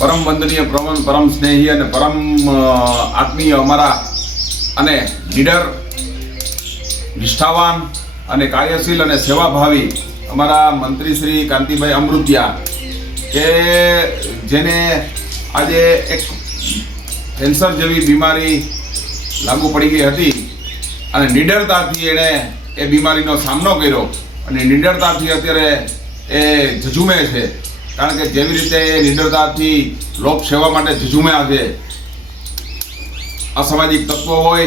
परम वंदनीय परम स्नेही और परम आत्मीय अमरा अने लीडर निष्ठावान अने कार्यशील अने सेवाभावी अमरा मंत्री श्री कांतिभाई अमृतिया के जेने आज एक कैंसर जेवी बीमारी लागू पड़ी गई हती अने निडरताथी एणे ए बीमारीनो सामनो कर्यो अने निडरताथी अत्यारे ए झझूमे छे। कारण के जेवी रीते निडरताथी लोकसेवा माटे झझूम्या छे। असामाजिक तत्वो होय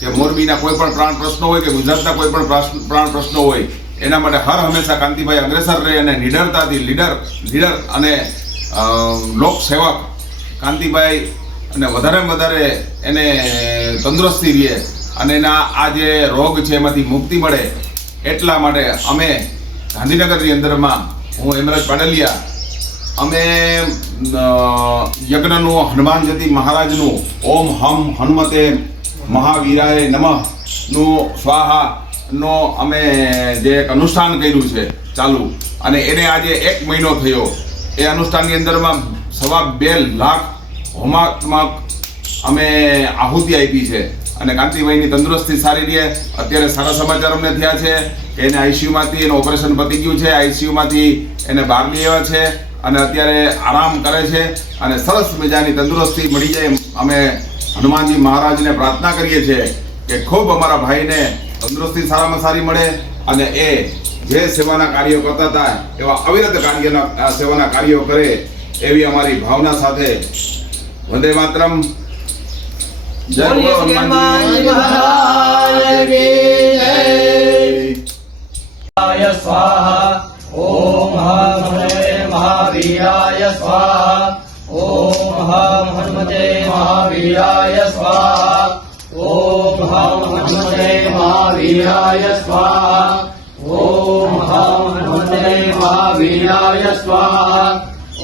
के मोरबीना कोईपण प्राण प्रश्नो होय के गुजरातना कोईपण प्राण प्रश्नो होय एना माटे हर हमेशा कांतिभाई अग्रेसर रहे अने निडरताथी लीडर अने लोकसेवक कांतिभाई अने वधारे वधारे एने तंदुरस्ती रहे अने एना आ जे रोग छे एमांथी मुक्ति मळे एटला माटे अमे गांधीनगरनी अंदरमां हूँ हेमराज पाडलिया अमे यज्ञनु हनुमान जयंती महाराजनु ओम हम हनुमते महावीराय नमः नु स्वाहा नो अमे जे एक अनुष्ठान कर्युं छे चालू अने एने आज 1 महीनो थयो। ए अनुष्ठाननी अंदरमां 2.5 लाख होमात्मक अमे आहुति आपी छे अने कांतिभाईनी तंदुरस्ती सारी रहे। अत्यारे सारा समाचार अમને थया छे કે એને આઈસીયુમાંથી એનું ઓપરેશન પતી ગયું છે, આઈસીયુમાંથી એને બહાર લઈ આવ્યા છે અને અત્યારે આરામ કરે છે અને સરસ મજાની તંદુરસ્તી મળી જાય અમે હનુમાનજી મહારાજને પ્રાર્થના કરીએ છીએ કે ખૂબ અમારા ભાઈને તંદુરસ્તી સારામાં સારી મળે અને એ જે સેવાના કાર્યો કરતા હતા એવા અવિરત સેવાના કાર્યો કરે એવી અમારી ભાવના સાથે વંદે માતરમ। जय बोलो हनुमान जी महाराज की जय। स्वाहा ओम हनुमते महावीराय स्वाहा ओम हनुमते महावीराय स्वाहा ओम हनुमते महावीराय स्वाहा ओम हनुमते महावीराय स्वाहा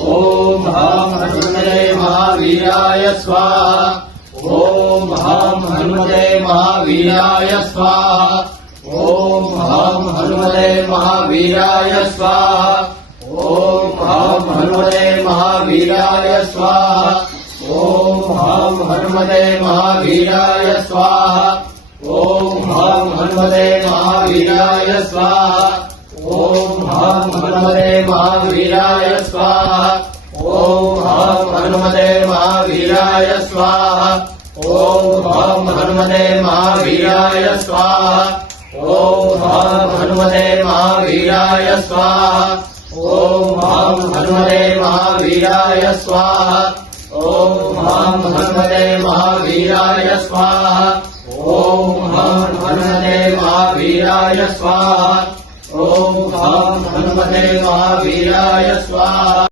ओम हनुमते महावीराय स्वाहा ओम हनुमते महावीराय स्वाहा ओम हनुमते महावीराय स्वाहा ओम हनुमते महावीराय स्वाहा ओम हनुमते महावीराय स्वाहा ओम हनुमते महावीराय स्वाहा ओम हनुमते महावीराय स्वाहा ओम हनुमते महावीराय स्वाहा ओम हनुमते महावीराय स्वाहा ओम हनुमते महावीराय स्वाहा ओम हनुमते महावीराय स्वाहा ओम हनुमते महावीराय स्वाहा ओम हनुमते महावीराय स्वाहा ओम हनुमते महावीराय स्वाहा।